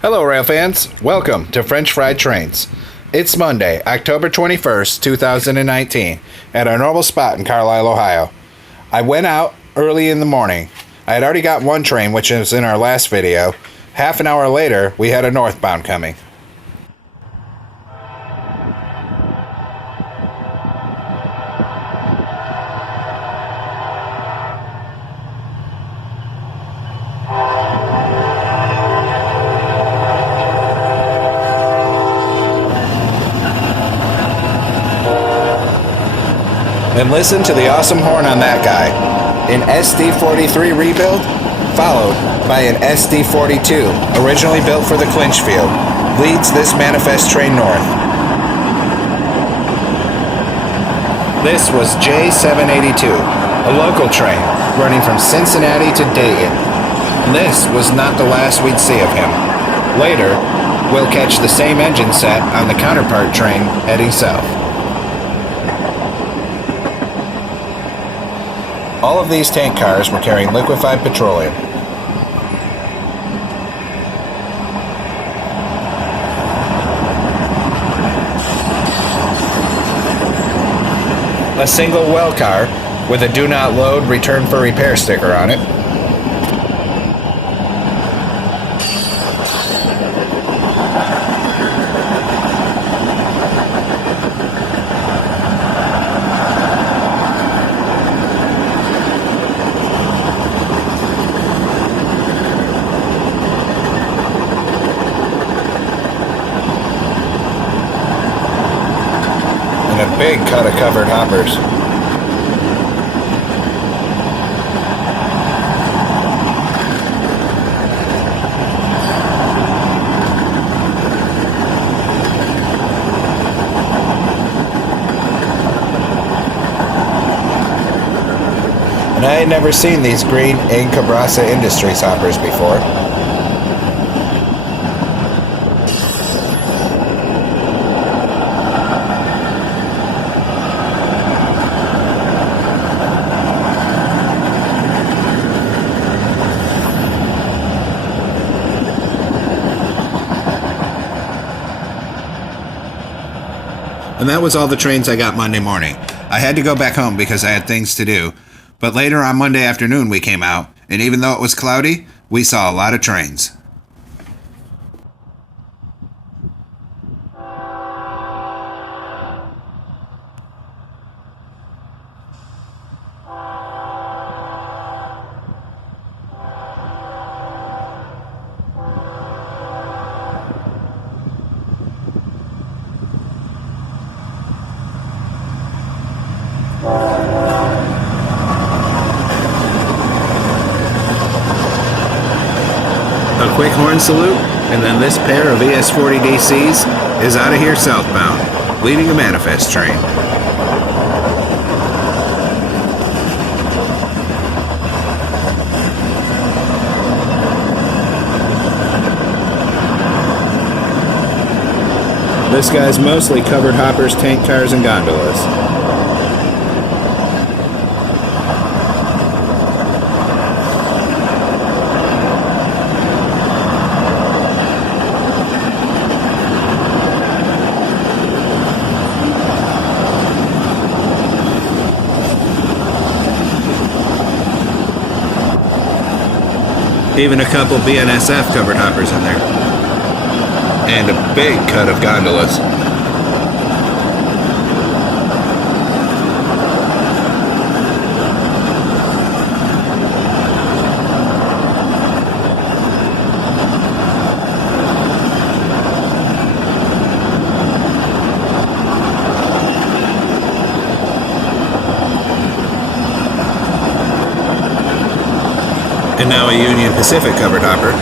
Hello, rail fans. Welcome to French Fried Trains. It's Monday, October 21st, 2019, at our normal spot in Carlilse, Ohio. I went out early in the morning. I had already got one train, which is in our last video. Half an hour later, we had a northbound coming. And listen to the awesome horn on that guy. An SD43 rebuild, followed by an SD42, originally built for the clinch field, leads this manifest train north. This was J782, a local train running from Cincinnati to Dayton. This was not the last we'd see of him. Later, we'll catch the same engine set on the counterpart train heading south. All of these tank cars were carrying liquefied petroleum. A single well car with a "Do Not Load, Return for Repair" sticker on it. A big cut of covered hoppers. And I had never seen these green Cabrasa Industries hoppers before. And that was all the trains I got Monday morning. I had to go back home because I had things to do. But later on Monday afternoon we came out, and even though it was cloudy, we saw a lot of trains. A quick horn salute, and then this pair of ES40 DCs is out of here southbound, leading a manifest train. This guy's mostly covered hoppers, tank cars, and gondolas. Even a couple BNSF covered hoppers in there. And a big cut of gondolas. And now a Union Pacific covered hopper.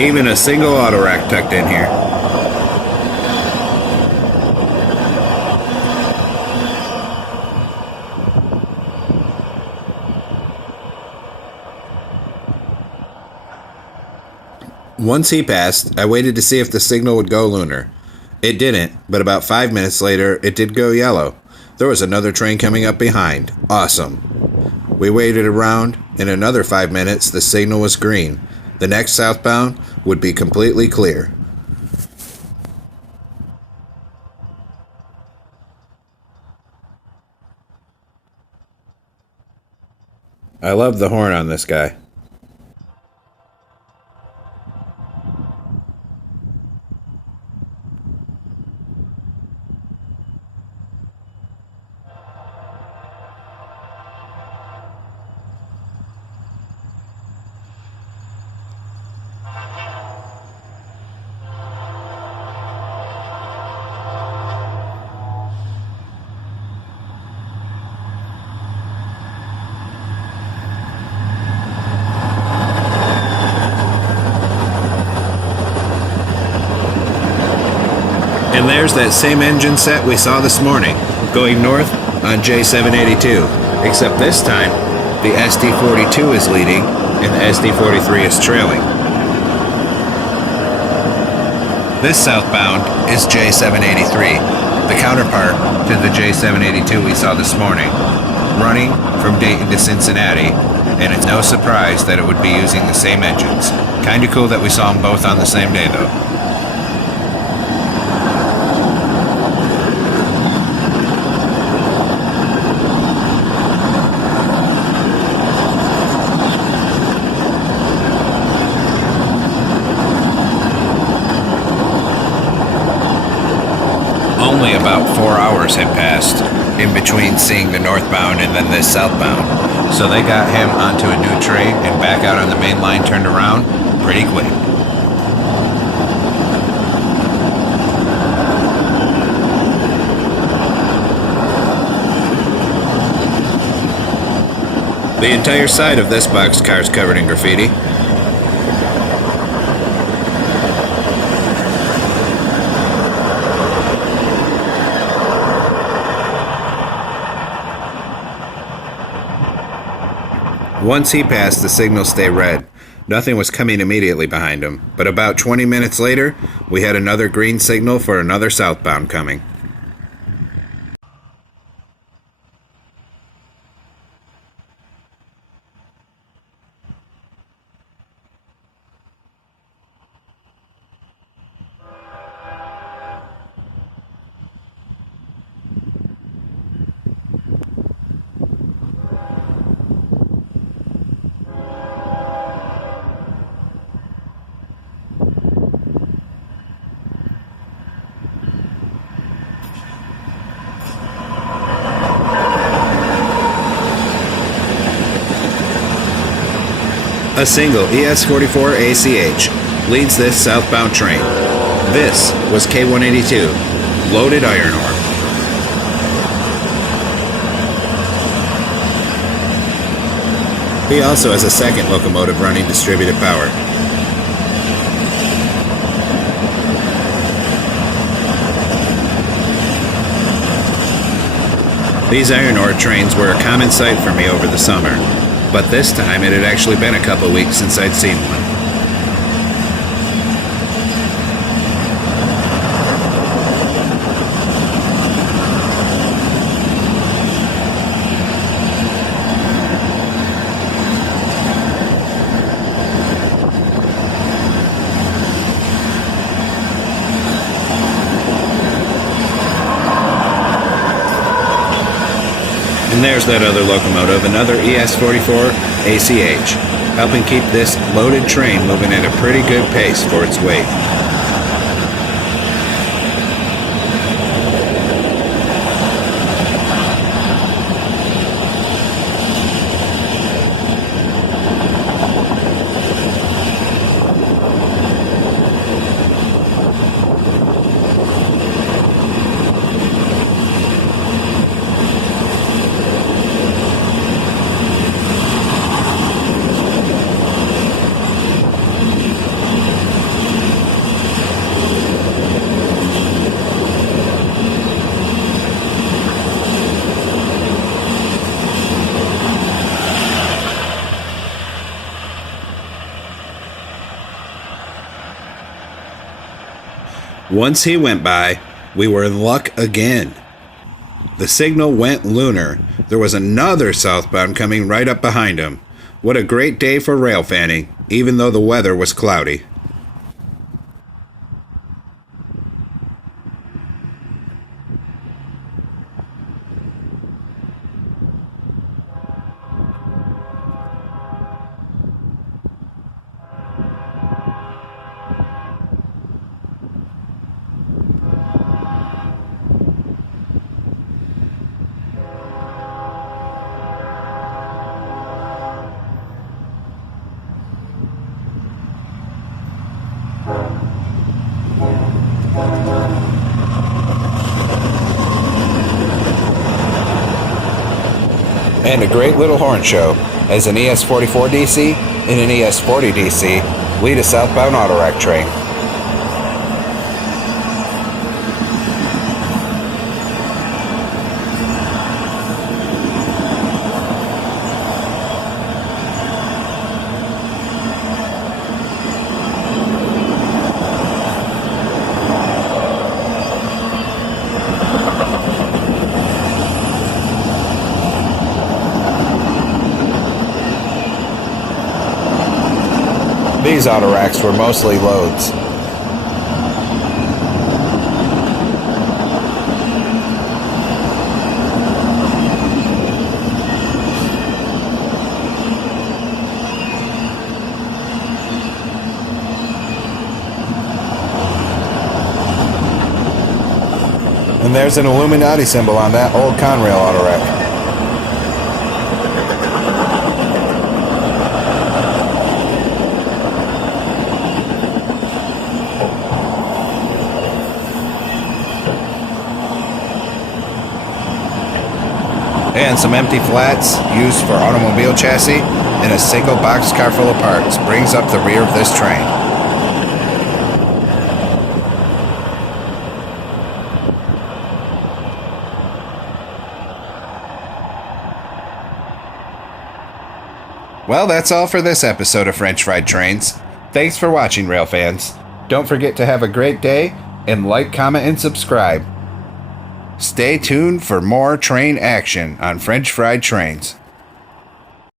Even a single auto rack tucked in here. Once he passed, I waited to see if the signal would go lunar. It didn't, but about 5 minutes later, it did go yellow. There was another train coming up behind. Awesome. We waited around. In another 5 minutes, the signal was green. The next southbound would be completely clear. I love the horn on this guy. And there's that same engine set we saw this morning, going north on J782, except this time, the SD42 is leading and the SD43 is trailing. This southbound is J783, the counterpart to the J782 we saw this morning, running from Dayton to Cincinnati, and it's no surprise that it would be using the same engines. Kinda cool that we saw them both on the same day though. Only about 4 hours had passed in between seeing the northbound and then this southbound. So they got him onto a new train and back out on the main line, turned around pretty quick. The entire side of this boxcar is covered in graffiti. Once he passed, the signal stayed red. Nothing was coming immediately behind him, but about 20 minutes later, we had another green signal for another southbound coming. A single ES44 ACH leads this southbound train. This was K182, loaded iron ore. He also has a second locomotive running distributed power. These iron ore trains were a common sight for me over the summer, but this time it had actually been a couple weeks since I'd seen one. And there's that other locomotive, another ES44 ACH, helping keep this loaded train moving at a pretty good pace for its weight. Once he went by, we were in luck again. The signal went lunar. There was another southbound coming right up behind him. What a great day for rail fanning, even though the weather was cloudy. And a great little horn show as an ES44 DC and an ES40 DC lead a southbound autorack train. These autoracks were mostly loads. And there's an Illuminati symbol on that old Conrail autorack. And some empty flats used for automobile chassis and a single boxcar full of parts brings up the rear of this train. Well, that's all for this episode of French Fried Trains. Thanks for watching, rail fans. Don't forget to have a great day and like, comment, and subscribe. Stay tuned for more train action on French Fried Trains.